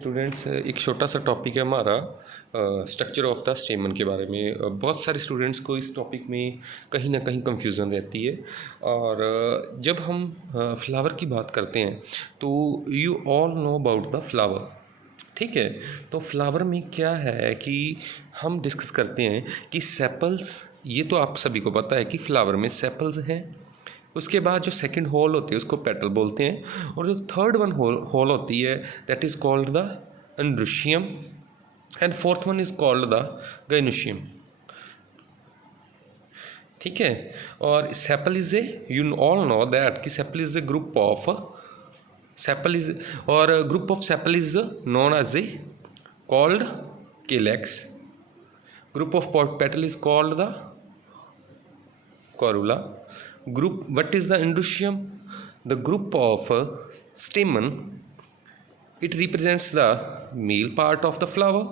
Students, एक छोटा सा टॉपिक है हमारा स्ट्रक्चर ऑफ द स्टेमन के बारे में। बहुत सारे स्टूडेंट्स को इस टॉपिक में कहीं ना कहीं कंफ्यूजन रहती है। और जब हम फ्लावर की बात करते हैं तो you all know about the flower, ठीक है। तो फ्लावर में क्या है कि हम डिस्कस करते हैं कि सेपल्स, ये तो आप सभी को पता है कि फ्लावर में सेपल्स हैं। उसके बाद जो सेकंड होल होती है उसको पेटल बोलते हैं, और जो थर्ड वन होल होती है that is called the androecium, and fourth one is called the gynoecium, ठीक है। और sepal is a, you all know that कि sepal is a group of sepal is, और group of sepal is known as a called calyx, group of petal is called the corolla. Group, what is the endoecium? The group of stamen, it represents the male part of the flower,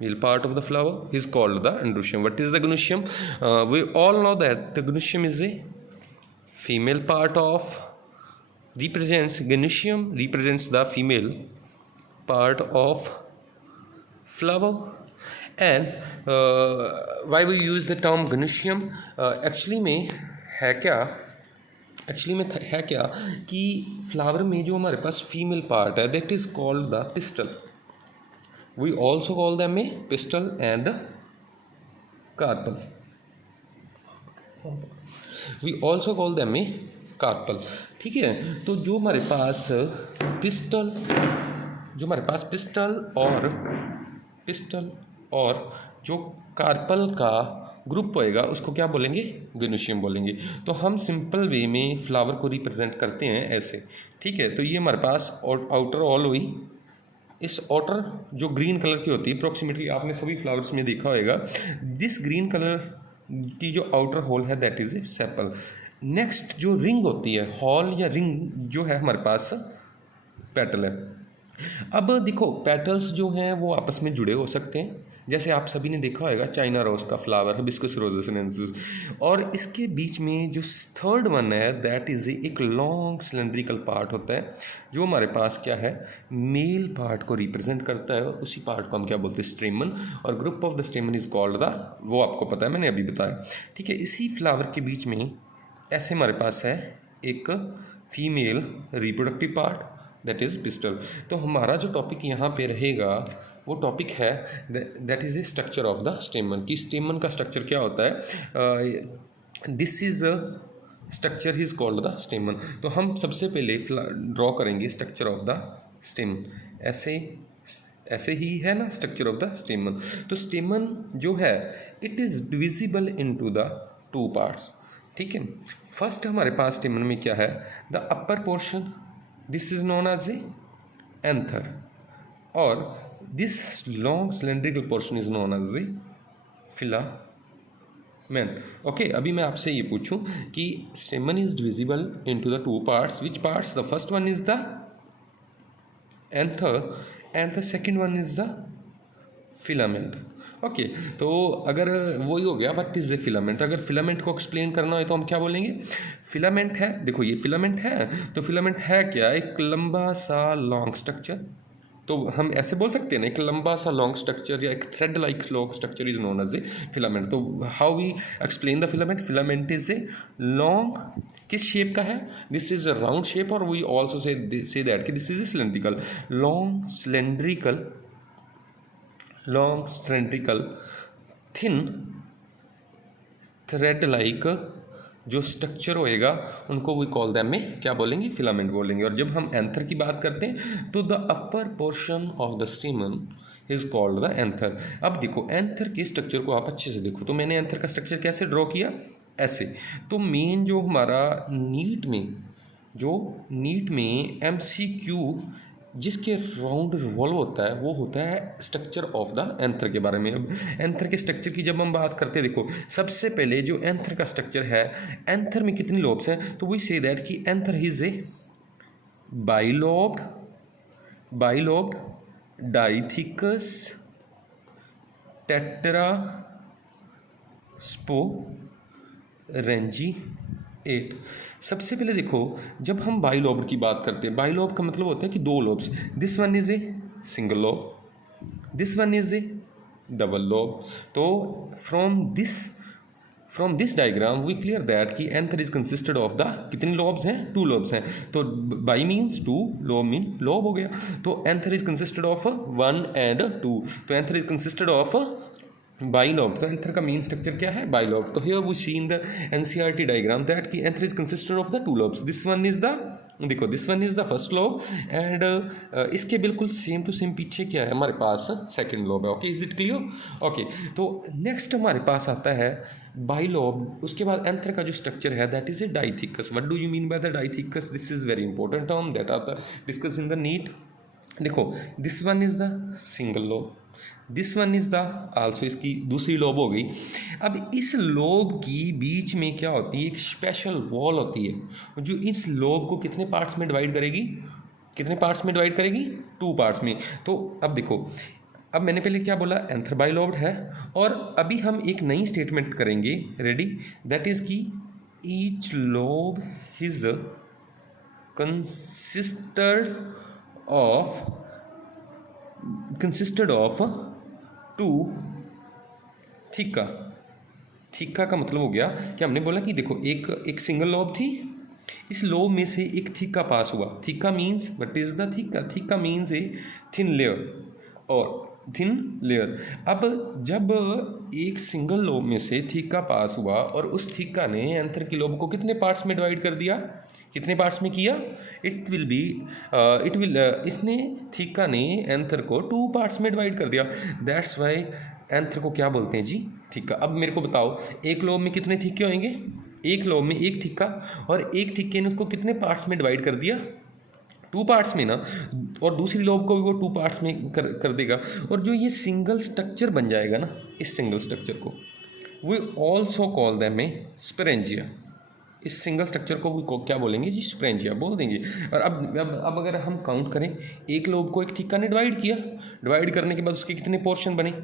male part of the flower is called the endoecium. What is the gynoecium? We all know that the gynoecium is a female part of, gynoecium represents the female part of flower. And why we use the term gynoecium? Actually में है क्या, कि flower में जो हमारे पास female part है that is called the pistil, we also call them a pistil and carpel, we also call them a carpel, ठीक है। तो जो हमारे पास पिस्टल और जो कार्पल का ग्रुप होएगा उसको क्या बोलेंगे? gynoecium बोलेंगे। तो हम सिंपल वे में फ्लावर को रिप्रेजेंट करते हैं ऐसे, ठीक है। तो ये हमारे पास आउटर ऑल हुई। इस आउटर जो ग्रीन कलर की होती है, अप्रोक्सीमेटली आपने सभी फ्लावर्स में देखा होगा, दिस ग्रीन कलर की जो आउटर होल है that is A sepal. Next जो रिंग होती है, हॉल या रिंग जो है हमारे पास पेटल है। अब देखो पेटल्स जो हैं वो आपस में जुड़े हो सकते हैं, जैसे आप सभी ने देखा होगा चाइना रोज का फ्लावर हिबिस्कस रोजेसिनेंसिस, और इसके बीच में जो थर्ड वन है दैट इज एक लॉन्ग सिलेंड्रिकल पार्ट होता है जो हमारे पास क्या है, मेल पार्ट को रिप्रेजेंट करता है, और उसी पार्ट को हम क्या बोलते हैं? स्टेमन। और group of the स्टेमन is called the, वो आपको पता है, मैंने अभी बताया, ठीक है। इसी फ्लावर के बीच में ऐसे हमारे पास है एक female reproductive part that is pistol. तो हमारा जो टॉपिक यहाँ पे रहेगा वो टॉपिक है that is a structure of the स्टेमन, कि स्टेमन का स्ट्रक्चर क्या होता है। This is a structure is called the स्टेमन। तो हम सबसे पहले ड्रॉ करेंगे स्ट्रक्चर ऑफ द स्टेमन, ऐसे ही है ना स्ट्रक्चर ऑफ द स्टेमन। तो स्टेमन जो है it is divisible into the two parts, ठीक है। फर्स्ट हमारे पास स्टेमन में क्या है, the upper portion, this is known as a anther, और this long cylindrical portion is known as a filament. Okay, अभी मैं आपसे ये पूछूं कि stamen is divisible into the two parts, which parts? The first one is the anther and the second one is the filament. Okay, तो अगर वही हो गया व्हाट इज ए फिलामेंट, अगर फिलामेंट को एक्सप्लेन करना है तो हम क्या बोलेंगे? फिलामेंट है, देखो ये फिलामेंट है, तो फिलामेंट है क्या? एक लंबा सा लॉन्ग स्ट्रक्चर। तो हम ऐसे बोल सकते हैं ना, एक लंबा सा लॉन्ग स्ट्रक्चर या एक thread like long structure is known as a filament. तो how we explain the filament? Filament is a long, किस शेप का है? This is a round shape, और वी ऑल्सो से दैट कि this is a cylindrical, long cylindrical thin thread like जो structure होएगा उनको we call them में क्या बोलेंगे? फिलामेंट बोलेंगे। और जब हम एंथर की बात करते हैं तो the upper portion of the स्टेमन is called the anther. अब देखो एंथर के स्ट्रक्चर को आप अच्छे से देखो, तो मैंने एंथर का स्ट्रक्चर कैसे ड्रॉ किया? ऐसे। तो मेन जो हमारा नीट में MCQ जिसके राउंड रिवॉल्व होता है वो होता है स्ट्रक्चर ऑफ द एंथर के बारे में। अब एंथर के स्ट्रक्चर की जब हम बात करते हैं, देखो सबसे पहले जो एंथर का स्ट्रक्चर है, एंथर में कितनी लोब्स हैं? तो वी से दैट कि anther is a bilobed डाइथिकस tetrasporangiate. सबसे पहले देखो, जब हम बाइलोब की बात करते हैं, बाइलोब का मतलब होता है कि दो lobes, this one is a single lobe, this one is a double lobe. तो from this diagram we clear that कि anther is consisted of the कितने लॉब्स हैं, 2 लॉब्स हैं। तो bi means 2, lobe mean lobe हो गया। तो anther is consisted of 1 and 2, तो anther is consisted of bilobe. तो एंथर का मेन स्ट्रक्चर क्या है, बाइलोब। तो here we C in the NCERT diagram that कि anther is consisted of the 2 lobes, this one is the, देखो this one is the first lobe and इसके बिल्कुल same to same पीछे क्या है हमारे पास, सेकंड लोब है। Okay, is it clear? Okay, तो नेक्स्ट हमारे पास आता है बाइलोब। उसके बाद एंथर का जो स्ट्रक्चर है that is a dithecous. What do you mean by the dithecous? This is very important term that are discuss in the NEET. देखो, this one is the single lobe, this one is the also, इसकी दूसरी lobe हो गई। अब इस lobe की बीच में क्या होती है, एक स्पेशल वॉल होती है जो इस लोब को कितने पार्ट्स में डिवाइड करेगी, कितने पार्ट्स में डिवाइड करेगी, 2 पार्ट्स में। तो अब देखो, अब मैंने पहले क्या बोला, एंथर बाइलोब्ड है, और अभी हम एक नई स्टेटमेंट करेंगे, रेडी, दैट इज की each lobe is consisted of 2 theca. Theca का मतलब हो गया कि हमने बोला कि देखो एक सिंगल लोब थी, इस लोब में से एक थीका पास हुआ। Theca means, what is the theca? Theca means a thin layer और थिन लेयर। अब जब एक सिंगल लोब में से थीका पास हुआ और उस थीका ने एंथर की लोब को कितने पार्ट्स में डिवाइड कर दिया, कितने पार्ट्स में किया, इसने थीका ने एंथर को 2 पार्ट्स में डिवाइड कर दिया। दैट्स वाई एंथर को क्या बोलते हैं जी, थीका। अब मेरे को बताओ, एक लोब में कितने थीके होंगे, एक लोब में एक थीका, और एक थीके ने उसको कितने पार्ट्स में डिवाइड कर दिया, 2 पार्ट्स में ना, और दूसरी लोब को भी वो 2 पार्ट्स में कर देगा। और जो ये सिंगल स्ट्रक्चर बन जाएगा ना, इस सिंगल स्ट्रक्चर को वी ऑल्सो कॉल दैम ए स्पेरेंजिया। इस सिंगल स्ट्रक्चर को भी क्या बोलेंगे जी, स्पेरेंजिया बोल देंगे। और अब अगर हम काउंट करें, एक लोब को एक थीका ने डिवाइड किया, डिवाइड करने के बाद उसके कितने पोर्शन बने,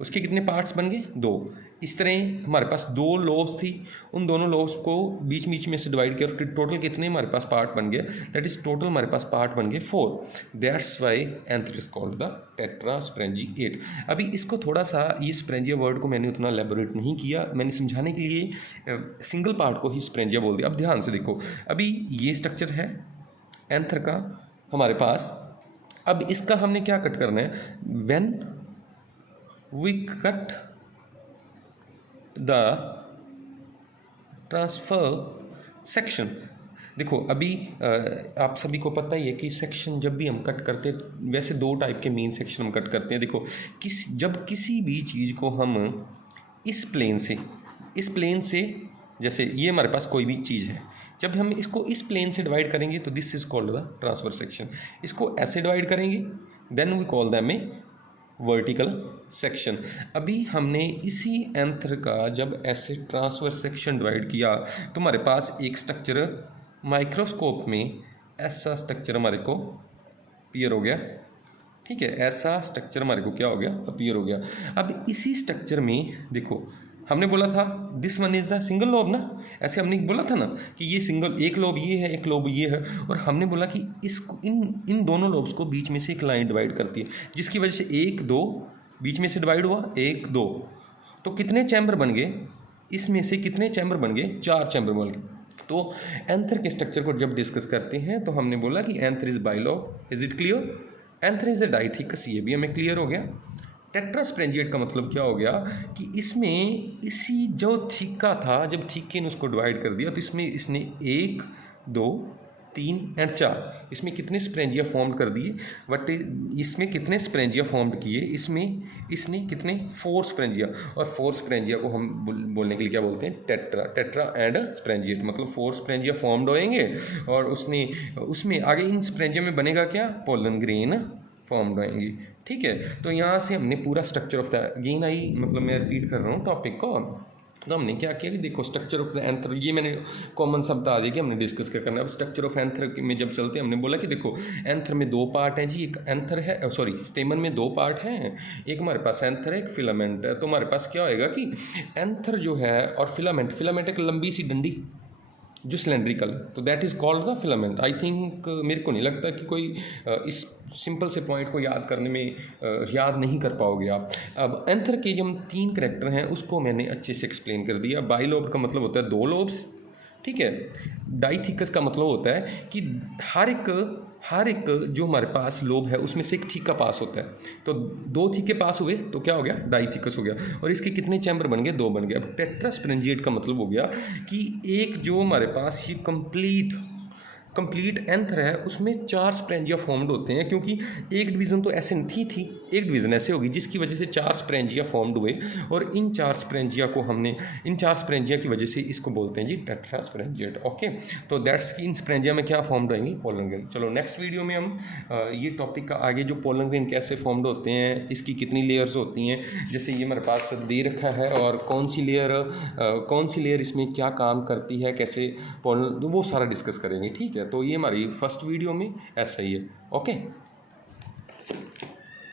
उसके कितने पार्ट्स बन गए, 2। इस तरह हमारे पास 2 लोब्स थी, उन दोनों लोब्स को बीच बीच में से डिवाइड किया, और टोटल कितने हमारे पास पार्ट बन गए, दैट इज टोटल हमारे पास पार्ट बन गए 4। That's why anther is called the tetrasporangiate. अभी इसको थोड़ा सा, ये स्पेरेंजिया वर्ड को मैंने उतना एलेबोरेट नहीं किया, मैंने समझाने के लिए सिंगल पार्ट को ही स्पेरेंजिया बोल दिया। अब ध्यान से देखो, अभी ये स्ट्रक्चर है एंथर का हमारे पास। अब इसका हमने क्या कट करना है, when we cut the transfer section। देखो, अभी आप सभी को पता ही है कि सेक्शन जब भी हम कट करते हैं, वैसे 2 टाइप के मेन सेक्शन हम कट करते हैं। देखो, जब किसी भी चीज़ को हम इस प्लेन से, जैसे ये हमारे पास कोई भी चीज़ है, जब हम इसको इस प्लेन से डिवाइड करेंगे तो this is called the transverse section. इसको ऐसे डिवाइड करेंगे, then we call them a vertical section. अभी हमने इसी एंथर का जब ऐसे ट्रांसफर सेक्शन डिवाइड किया तो हमारे पास एक स्ट्रक्चर माइक्रोस्कोप में ऐसा स्ट्रक्चर हमारे को अपीयर हो गया। ठीक है, ऐसा स्ट्रक्चर हमारे को क्या हो गया, अपीयर हो गया। अब इसी स्ट्रक्चर में देखो, हमने बोला था this one is the single lobe ना, ऐसे हमने बोला था ना कि ये सिंगल, एक लोब ये है, एक लोब ये है, और हमने बोला कि इसको इन दोनों लोब्स को बीच में से एक लाइन डिवाइड करती है, जिसकी वजह से 1 2 बीच में से डिवाइड हुआ, 1 2, तो कितने चैम्बर बन गए, इसमें से कितने चैम्बर बन गए, 4 चैम्बर बन गए। तो एंथर के स्ट्रक्चर को जब डिस्कस करते हैं तो हमने बोला कि anther is bilobe, is it clear, anther is a डाइथिकस, ये भी हमें क्लियर हो गया। टेट्रास्पेरेंजिएट का मतलब क्या हो गया कि इसमें इसी जो थीका था, जब थीके ने उसको डिवाइड कर दिया तो इसमें इसने 1 2 3 एंड 4, इसमें कितने स्पेरेंजिया फॉर्म कर दिए, बट इसमें कितने स्पेरेंजिया फॉर्म किए, इसमें इसने कितने 4 स्पेरेंजिया, और 4 स्पेरेंजिया को हम बोलने के लिए क्या बोलते हैं, टेट्रा एंड स्पेरेंजिएट, मतलब 4 स्पेरेंजिया फॉर्म्ड होएंगे, और उसमें आगे इन स्पेरेंजिया में बनेगा क्या, पोलन ग्रेन फॉर्म्ड होएंगी। ठीक है, तो यहाँ से हमने पूरा स्ट्रक्चर ऑफ द, अगेन मतलब मैं रिपीट कर रहा हूँ टॉपिक को। तो हमने क्या किया कि देखो, स्ट्रक्चर ऑफ द एंथर, ये मैंने कॉमन शब्द आ जाएगी, हमने डिस्कस क्या करना है। अब स्ट्रक्चर ऑफ एंथर में जब चलते हैं, हमने बोला कि देखो एंथर में 2 पार्ट हैं जी, एक एंथर है, सॉरी स्टेमन में 2 पार्ट हैं, एक हमारे पास एंथर है, एक फिलामेंट है। तो हमारे पास क्या होएगा कि एंथर जो है और फिलामेंट एक लंबी सी डंडी, जो सिलेंड्रिकल, तो that is called the filament. I think मेरे को नहीं लगता कि कोई इस सिंपल से पॉइंट को याद करने में याद नहीं कर पाओगे आप। अब एंथर के जो 3 करैक्टर हैं उसको मैंने अच्छे से एक्सप्लेन कर दिया। बाइलोब का मतलब होता है 2 लोब्स, ठीक है। डाइथिकस का मतलब होता है कि हर एक जो हमारे पास लोब है उसमें से एक थीका पास होता है। तो 2 थीके पास हुए तो क्या हो गया, डाइथिकस हो गया। और इसके कितने चैम्बर बन गए, 2 बन गए। अब टेट्रास्पोरेंजिएट का मतलब हो गया कि एक जो हमारे पास ये कंप्लीट एंथर है उसमें 4 स्प्रेंजिया फॉर्म्ड होते हैं, क्योंकि एक डिवीज़न तो ऐसे थी एक डिवीज़न ऐसे होगी जिसकी वजह से 4 स्प्रेंजिया फॉर्म्ड हुए, और इन 4 स्प्रेंजिया की वजह से इसको बोलते हैं जी टेट्रास्पोरेंजिएट। ओके, तो दैट्स की इन स्प्रेंजिया में क्या फॉर्म्ड होंगी, पोलन ग्रेन। चलो नेक्स्ट वीडियो में हम ये टॉपिक का आगे जो पोलन ग्रेन कैसे फॉर्म्ड होते हैं, इसकी कितनी लेयर्स होती हैं, जैसे ये हमारे पास दे रखा है, और कौन सी लेयर इसमें क्या काम करती है, कैसे पोलन, वो सारा डिस्कस करेंगे, ठीक है। तो ये हमारी फर्स्ट वीडियो में ऐसा ही है। ओके।